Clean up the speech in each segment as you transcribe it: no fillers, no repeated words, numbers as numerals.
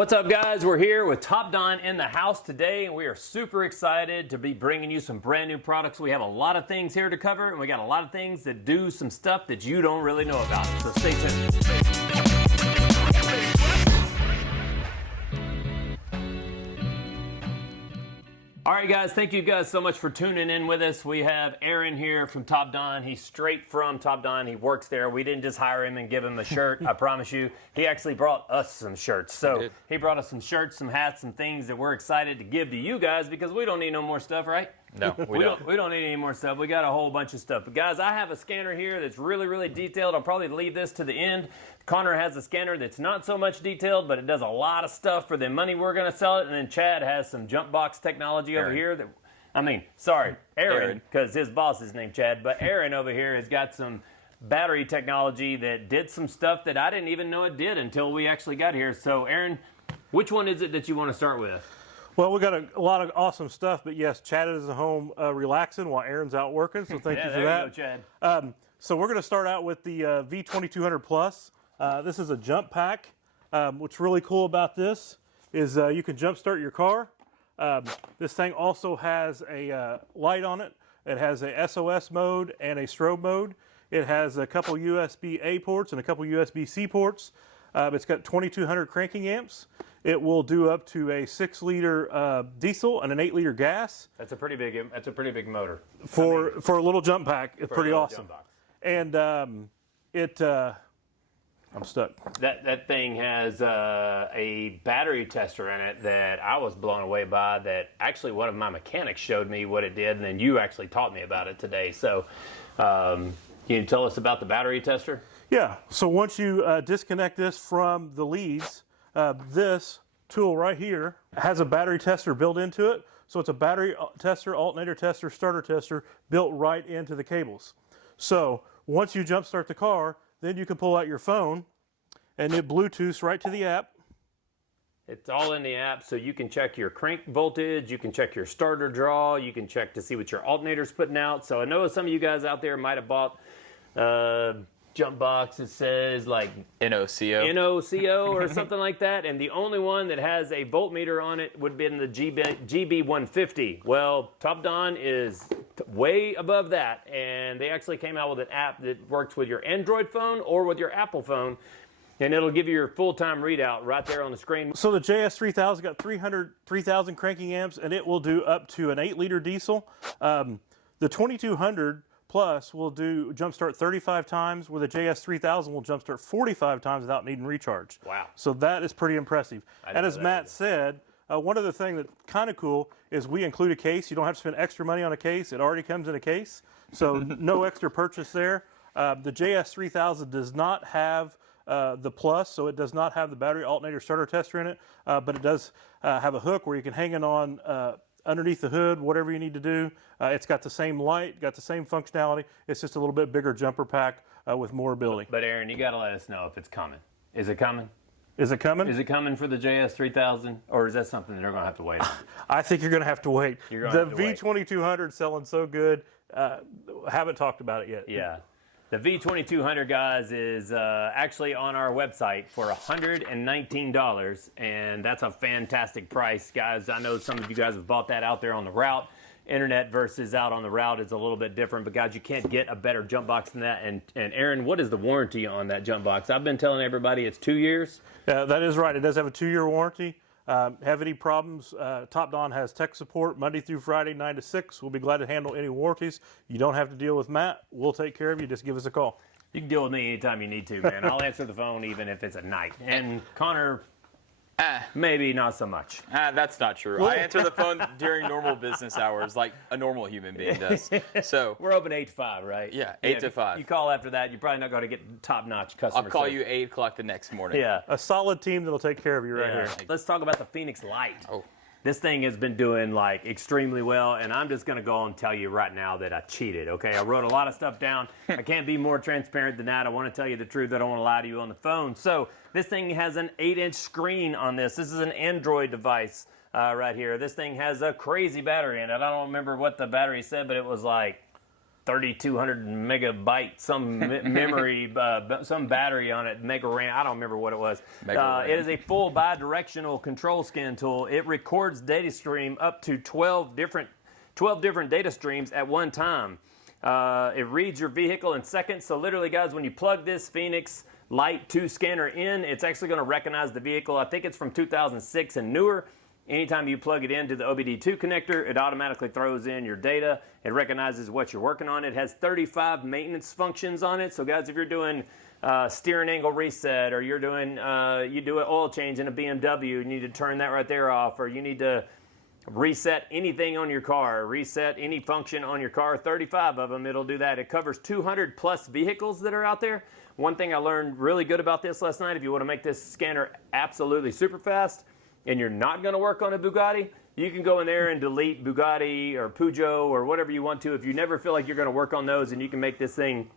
What's up, guys? We're here with TOPDON in the house today, and we are super excited to be bringing you some brand new products. We have a lot of things here to cover, and we got a lot of things that do some stuff that you don't really know about. So stay tuned. All right, guys, thank you guys so much for tuning in with us. We have Aaron here from TOPDON. He's straight from TOPDON. He works there. We didn't just hire him and give him a shirt. I promise you. He actually brought us some shirts. So he brought us some shirts, some hats, some things that we're excited to give to you guys because we don't need no more stuff, right? No, we don't. We don't need any more stuff. We got a whole bunch of stuff. But guys, I have a scanner here that's really, really detailed. I'll probably leave this to the end. Connor has a scanner that's not so much detailed, but it does a lot of stuff for the money we're going to sell it. And then Chad has some jump box technology over here. Aaron, because his boss is named Chad. But Aaron over here has got some battery technology that did some stuff that I didn't even know it did until we actually got here. So Aaron, which one is it that you want to start with? Well, we got a lot of awesome stuff, but yes, Chad is at home relaxing while Aaron's out working, so thank you for that. There you go, Chad. So we're going to start out with the V2200 Plus. This is a jump pack. What's really cool about this is you can jump start your car. This thing also has a light on it. It has a SOS mode and a strobe mode. It has a couple USB-A ports and a couple USB-C ports. It's got 2200 cranking amps. It will do up to a 6-liter diesel and an 8-liter gas. That's a pretty big motor. For a little jump pack, it's pretty awesome. And I'm stuck. That thing has a battery tester in it that I was blown away by. That actually one of my mechanics showed me what it did, and then you actually taught me about it today. So, can you tell us about the battery tester? Yeah. So once you disconnect this from the leads. This tool right here has a battery tester built into it. So it's a battery tester, alternator tester, starter tester built right into the cables. So once you jump start the car, then you can pull out your phone and it Bluetooths right to the app. It's all in the app, so you can check your crank voltage, you can check your starter draw, you can check to see what your alternator's putting out. So I know some of you guys out there might have bought jump box that says like NOCO or something like that, and the only one that has a voltmeter on it would be in the GB150. Well, TOPDON is way above that, and they actually came out with an app that works with your Android phone or with your Apple phone, and it'll give you your full-time readout right there on the screen. So the JS3000 got 3,000 cranking amps, and it will do up to an 8-liter diesel. The 2200 Plus will do jumpstart 35 times, where the JS3000 will jumpstart 45 times without needing recharge. Wow. So that is pretty impressive. And as Matt said, one other thing that's kind of cool is we include a case. You don't have to spend extra money on a case. It already comes in a case. So no extra purchase there. The JS3000 does not have the Plus, so it does not have the battery alternator starter tester in it, but it does have a hook where you can hang it on underneath the hood, whatever you need to do. It's got the same light, got the same functionality. It's just a little bit bigger jumper pack with more ability. But Aaron, you got to let us know if it's coming. Is it coming? Is it coming? Is it coming for the JS3000, or is that something that they're going to have to wait on? I think you're going to have to wait. You're going to have to wait. V2200 selling so good. Haven't talked about it yet. Yeah. The V2200, guys, is actually on our website for $119, and that's a fantastic price, guys. I know some of you guys have bought that out there on the route. Internet versus out on the route is a little bit different, but guys, you can't get a better jump box than that. And Aaron, what is the warranty on that jump box? I've been telling everybody it's 2 years. Yeah, that is right. It does have a 2-year warranty. Have any problems, TOPDON has tech support Monday through Friday, 9 to 6. We'll be glad to handle any warranties. You don't have to deal with Matt. We'll take care of you. Just give us a call. You can deal with me anytime you need to, man. I'll answer the phone even if it's at night. And Connor, maybe not so much. That's not true. I answer the phone during normal business hours like a normal human being does. So we're open 8 to 5, right? Yeah, 8 to 5. You call after that, you're probably not going to get top-notch customer I'll call service. you 8 o'clock the next morning. Yeah. A solid team that'll take care of you right here. Let's talk about the Phoenix Light. Oh. This thing has been doing like extremely well, and I'm just going to go and tell you right now that I cheated, okay? I wrote a lot of stuff down. I can't be more transparent than that. I want to tell you the truth. I don't want to lie to you on the phone. So this thing has an 8-inch screen on this. This is an Android device right here. This thing has a crazy battery in it. I don't remember what the battery said, but it was like 3,200 megabyte, some memory, some battery on it, mega RAM. I don't remember what it was. It is a full bi-directional control scan tool. It records data stream up to 12 different data streams at one time. It reads your vehicle in seconds. So literally, guys, when you plug this Phoenix Light 2 scanner in, it's actually going to recognize the vehicle. I think it's from 2006 and newer. Anytime you plug it into the OBD2 connector, it automatically throws in your data. It recognizes what you're working on. It has 35 maintenance functions on it. So guys, if you're doing steering angle reset, or you're doing, you do an oil change in a BMW, you need to turn that right there off, or you need to reset anything on your car, reset any function on your car, 35 of them, it'll do that. It covers 200 plus vehicles that are out there. One thing I learned really good about this last night, if you want to make this scanner absolutely super fast, and you're not going to work on a Bugatti, you can go in there and delete Bugatti or Peugeot or whatever you want to. If you never feel like you're going to work on those, and you can make this thing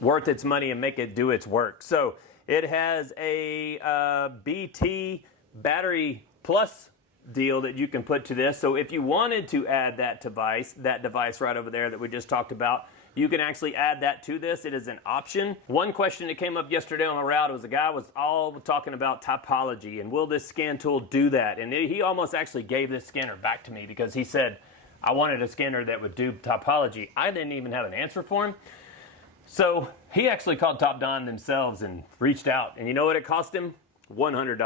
worth its money and make it do its work. So it has a BT battery plus deal that you can put to this. So if you wanted to add that device right over there that we just talked about, you can actually add that to this. It is an option. One question that came up yesterday on the route was a guy was all talking about topology and will this scan tool do that? And he almost actually gave this scanner back to me because he said, I wanted a scanner that would do topology. I didn't even have an answer for him. So he actually called TOPDON themselves and reached out. And you know what it cost him? $100.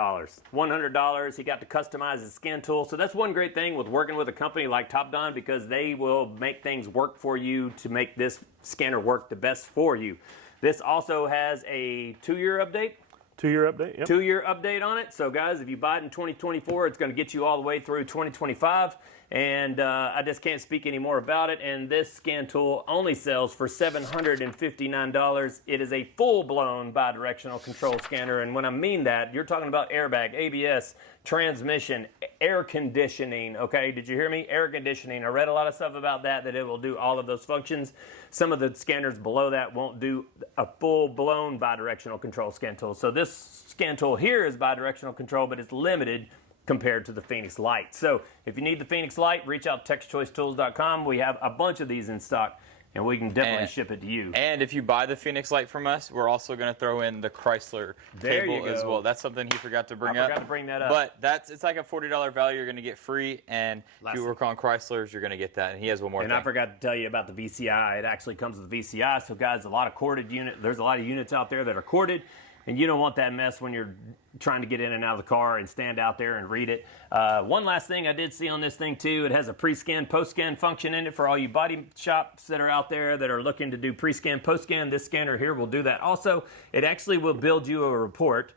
$100. He got to customize his scan tool. So that's one great thing with working with a company like TOPDON, because they will make things work for you to make this scanner work the best for you. This also has a 2-year update. 2-year update, yep. 2-year update on it. So guys, if you buy it in 2024, it's going to get you all the way through 2025. And I just can't speak any more about it. And this scan tool only sells for $759. It is a full-blown bi-directional control scanner. And when I mean that, you're talking about airbag, ABS, transmission, air conditioning. Okay, did you hear me? Air conditioning. I read a lot of stuff about that it will do all of those functions. Some of the scanners below that won't do a full-blown bi-directional control scan tool. So this scan tool here is bi-directional control, but it's limited compared to the Phoenix Lite. So if you need the Phoenix Lite, reach out to TexChoiceTools.com. We have a bunch of these in stock, and we can definitely ship it to you. And if you buy the Phoenix Lite from us, we're also going to throw in the Chrysler cable as well. That's something he forgot to bring up. I forgot to bring that up. But it's like a $40 value you're going to get free, and if you work on Chryslers, you're going to get that. And he has one more thing. And I forgot to tell you about the VCI. It actually comes with VCI. So guys, a lot of corded unit. There's a lot of units out there that are corded, and you don't want that mess when you're trying to get in and out of the car and stand out there and read it. One last thing I did see on this thing too, it has a pre-scan, post-scan function in it for all you body shops that are out there that are looking to do pre-scan, post-scan. This scanner here will do that also. It actually will build you a report.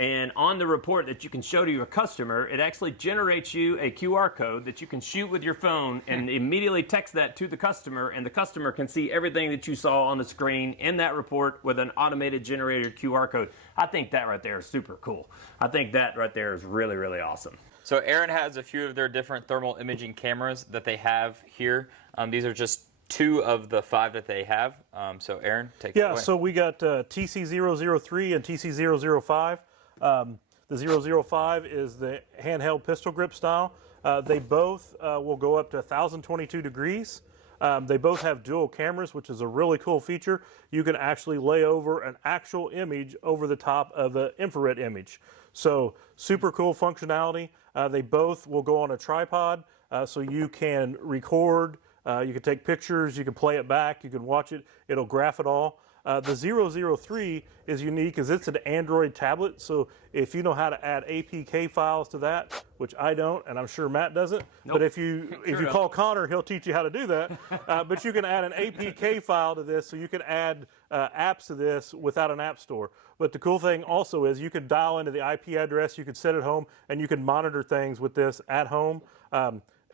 And on the report that you can show to your customer, it actually generates you a QR code that you can shoot with your phone and immediately text that to the customer, and the customer can see everything that you saw on the screen in that report with an automated generated QR code. I think that right there is super cool. I think that right there is really, really awesome. So Aaron has a few of their different thermal imaging cameras that they have here. These are just 2 of the 5 that they have. So Aaron, take it away. Yeah, so we got TC003 and TC005. The 005 is the handheld pistol grip style. They both will go up to 1,022 degrees. They both have dual cameras, which is a really cool feature. You can actually lay over an actual image over the top of the infrared image. So super cool functionality. They both will go on a tripod, so you can record, you can take pictures, you can play it back, you can watch it, it'll graph it all. The 003 is unique as it's an Android tablet, so if you know how to add APK files to that, which I don't, and I'm sure Matt doesn't, but if you call Connor, he'll teach you how to do that. But you can add an APK file to this, so you can add apps to this without an app store. But the cool thing also is you can dial into the IP address, you can set it home, and you can monitor things with this at home.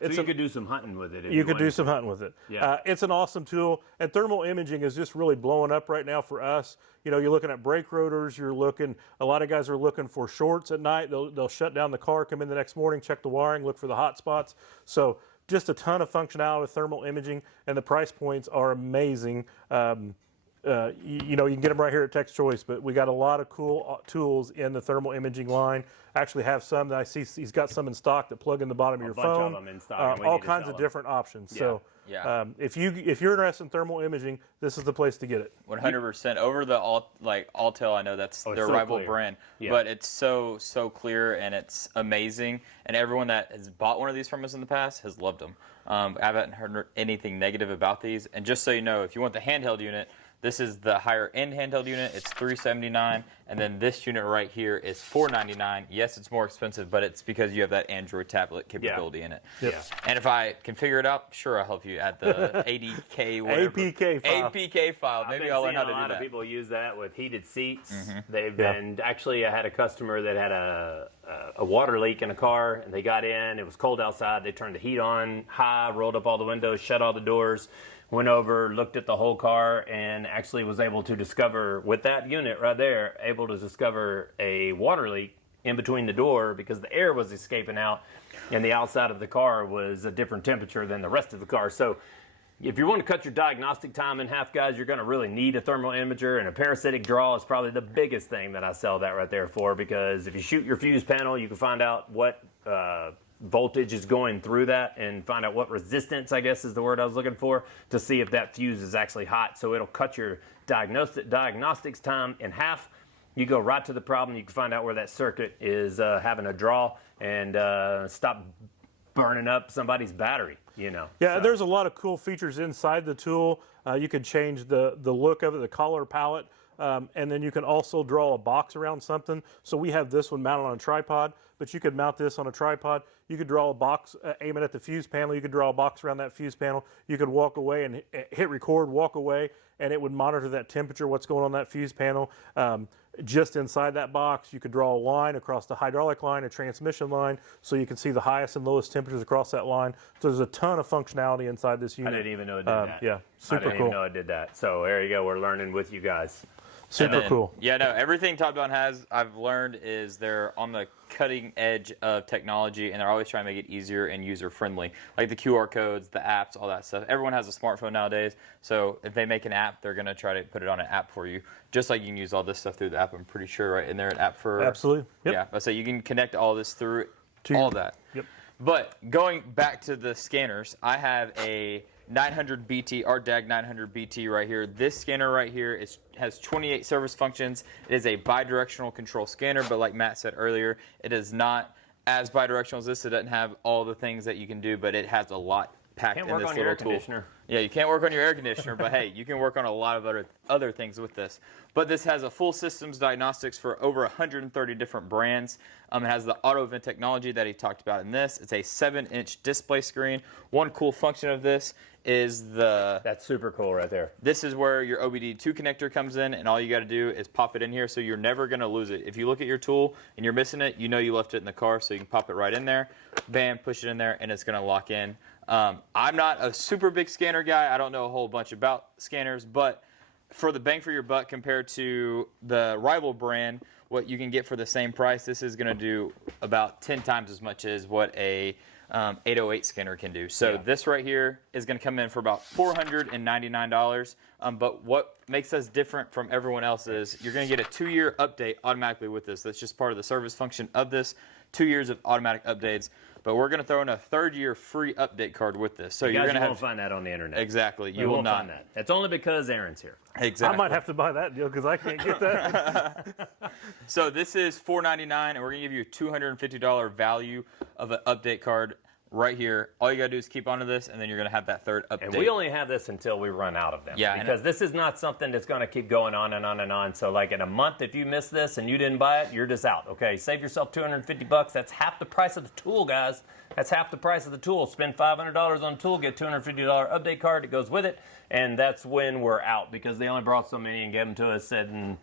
So you could do some hunting with it. You could do some hunting with it. Yeah. It's an awesome tool, and thermal imaging is just really blowing up right now for us. You know, you're looking at brake rotors. A lot of guys are looking for shorts at night. They'll shut down the car, come in the next morning, check the wiring, look for the hot spots. So just a ton of functionality with thermal imaging, and the price points are amazing. you know, you can get them right here at Tech's Choice, but we got a lot of cool tools in the thermal imaging line. Actually have some that I see he's got some in stock that plug in the bottom of your phone. Of them in stock, all kinds of different options. Yeah. So Yeah. if you're interested in thermal imaging, this is the place to get it. 100% over the Altel. I know that's their so rival clear. brand, Yeah. but it's so clear and it's amazing. And everyone that has bought one of these from us in the past has loved them. I haven't heard anything negative about these. And just so you know, if you want the handheld unit, this is the higher end handheld unit. It's $379, and then this unit right here is $499. Yes, it's more expensive, but it's because you have that Android tablet capability in it. Yep. Yeah. And if I can figure it out, sure, I'll help you add the ADK whatever. APK file. APK file. Maybe I'll learn how to do A lot that. of people use that with heated seats. Mm-hmm. They've been actually. I had a customer that had a water leak in a car, and they got in. It was cold outside. They turned the heat on high, rolled up all the windows, shut all the doors. Went over, looked at the whole car, and actually was able to discover, with that unit right there, able to discover a water leak in between the door because the air was escaping out and the outside of the car was a different temperature than the rest of the car. So if you want to cut your diagnostic time in half, guys, you're going to really need a thermal imager, and a parasitic draw is probably the biggest thing that I sell that right there for, because if you shoot your fuse panel, you can find out what voltage is going through that and find out what resistance, I guess is the word I was looking for, to see if that fuse is actually hot. So it'll cut your diagnostics time in half. You go right to the problem. You can find out where that circuit is having a draw and stop burning up somebody's battery, you know. Yeah, So, there's a lot of cool features inside the tool. You can change the look of it, the color palette, and then you can also draw a box around something. So we have this one mounted on a tripod, but you could mount this on a tripod. You could draw a box, aim it at the fuse panel. You could draw a box around that fuse panel. You could walk away and hit record, walk away, and it would monitor that temperature, what's going on that fuse panel. Just inside that box, you could draw a line across the hydraulic line, a transmission line, so you can see the highest and lowest temperatures across that line. So there's a ton of functionality inside this I unit. didn't even know it did that. Yeah, super I didn't cool. even know it did that. So there you go. We're learning with you guys. Super cool. Yeah, no, everything TOPDON has, I've learned, is they're on the cutting edge of technology, and they're always trying to make it easier and user friendly. Like the QR codes, the apps, all that stuff. Everyone has a smartphone nowadays, so if they make an app, they're going to try to put it on an app for you. Just like you can use all this stuff through the app, I'm pretty sure, right? And they're an app for... Absolutely. Yep. Yeah, but so you can connect all this through To all your- that. Yep. But going back to the scanners, I have a 900 BT, our DAG 900 BT right here. This scanner right here has 28 service functions. It is a bidirectional control scanner, but like Matt said earlier, it is not as bidirectional as this. It doesn't have all the things that you can do, but it has a lot packed Can't in work this on your little air tool. conditioner. Yeah, you can't work on your air conditioner, but hey, you can work on a lot of other things with this. But this has a full systems diagnostics for over 130 different brands. It has the auto vent technology that he talked about in this. It's a 7-inch display screen. One cool function of this is That's super cool right there. this is where your OBD2 connector comes in, and all you got to do is pop it in here, so you're never going to lose it. If you look at your tool and you're missing it, you know you left it in the car, so you can pop it right in there, bam, push it in there, and it's going to lock in. I'm not a super big scanner guy. I don't know a whole bunch about scanners, but for the bang for your buck compared to the rival brand, what you can get for the same price, this is going to do about 10 times as much as what a 808 scanner can do. So this right here is going to come in for about $499. But what makes us different from everyone else is you're going to get a 2-year update automatically with this. That's just part of the service function of this. 2 years of automatic updates. But we're going to throw in a 3rd-year free update card with this. So you're going to won't have find that on the internet. exactly. You You will won't not. find that. It's only because Aaron's here. Exactly. I might have to buy that deal because I can't get that. So this is $499, and we're going to give you a $250 value of an update card right here. All you got to do is keep onto this, and then you're going to have that 3rd update. And we only have this until we run out of them. Yeah, Because this is not something that's going to keep going on and on and on. So like in a month, if you miss this and you didn't buy it, you're just out. Okay, save yourself $250. That's half the price of the tool, guys. That's half the price of the tool. Spend $500 on a tool, get $250 update card that goes with it, and that's when we're out because they only brought so many and gave them to us, said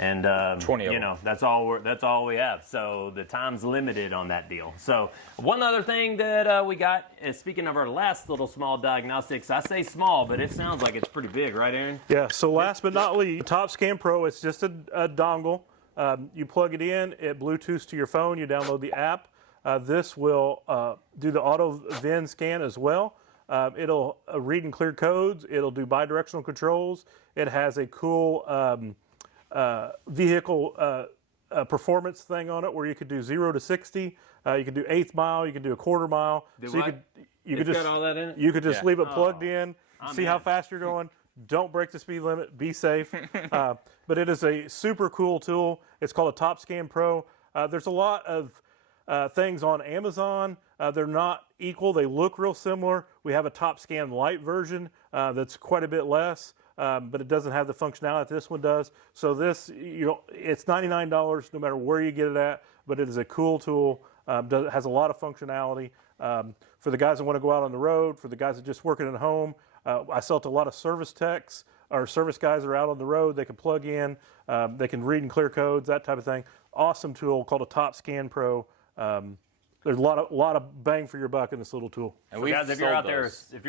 and 20 of you know, that's all we have. So the time's limited on that deal. So one other thing that we got is, speaking of our last little small diagnostics, I say small, but it sounds like it's pretty big, right, Aaron? Yeah, so last but not least, TopScan Pro, it's just a dongle. You plug it in, it Bluetooths to your phone, you download the app. This will do the auto VIN scan as well. It'll read and clear codes. It'll do bidirectional controls. It has a cool vehicle performance thing on it where you could do 0 to 60. You could do 1/8 mile. You could do 1/4 mile. Do so what? you could just got all that in it? you could just Yeah. leave it plugged in. See how in. fast you're going. Don't break the speed limit. Be safe. But it is a super cool tool. It's called a TopScan Pro. There's a lot of things on Amazon. They're not equal. They look real similar. We have a TopScan Lite version that's quite a bit less, but it doesn't have the functionality that this one does. So this, it's $99 no matter where you get it at, but it is a cool tool. Has a lot of functionality for the guys that want to go out on the road, for the guys that just working at home. I sell to a lot of service techs or service guys that are out on the road. They can plug in, they can read and clear codes, that type of thing. Awesome tool called a TopScan Pro. There's a lot of bang for your buck in this little tool. And guys, if you're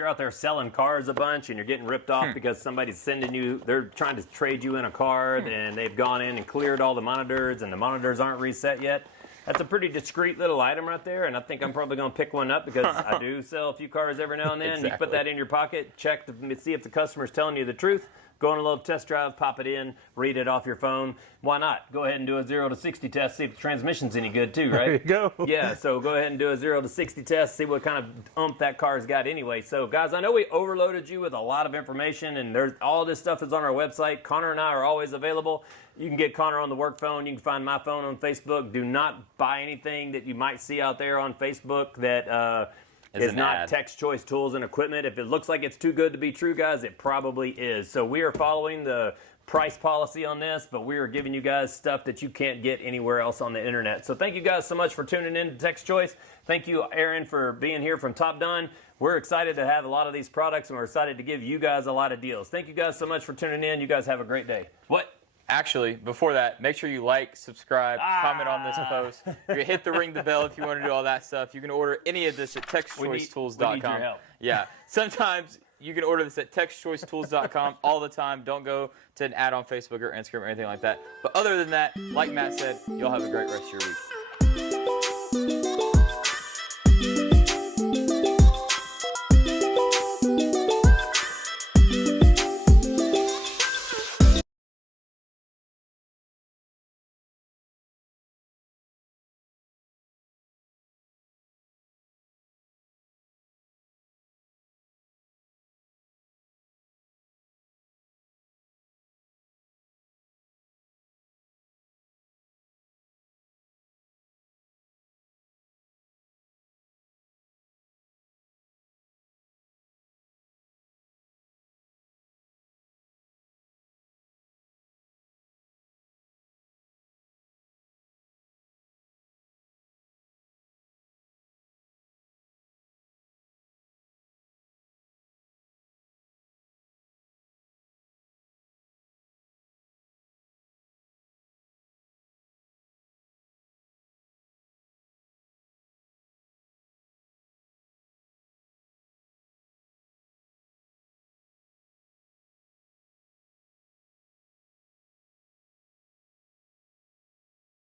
out there selling cars a bunch and you're getting ripped off because somebody's sending you, they're trying to trade you in a car and they've gone in and cleared all the monitors and the monitors aren't reset yet. That's a pretty discreet little item right there, and I think I'm probably going to pick one up because I do sell a few cars every now and then. Exactly. You put that in your pocket, check to see if the customer's telling you the truth. Go on a little test drive, pop it in, read it off your phone. Why not? Go ahead and do a 0 to 60 test, see if the transmission's any good too, right? There you go. Yeah, so go ahead and do a 0 to 60 test, see what kind of oomph that car's got anyway. So guys, I know we overloaded you with a lot of information, and there's all this stuff is on our website. Connor and I are always available. You can get Connor on the work phone. You can find my phone on Facebook. Do not buy anything that you might see out there on Facebook that is not ad. Text Choice Tools and Equipment. If it looks like it's too good to be true, guys, it probably is. So we are following the price policy on this, but we are giving you guys stuff that you can't get anywhere else on the internet. So thank you guys so much for tuning in to Text Choice. Thank you, Aaron, for being here from TOPDON. We're excited to have a lot of these products, and we're excited to give you guys a lot of deals. Thank you guys so much for tuning in. You guys have a great day. What? Actually, before that, make sure you like, subscribe, comment on this post. You can hit the ring the bell if you want to do all that stuff. You can order any of this at TextChoiceTools.com. We need your help. Yeah. Sometimes you can order this at TextChoiceTools.com all the time. Don't go to an ad on Facebook or Instagram or anything like that. But other than that, like Matt said, you'll have a great rest of your week.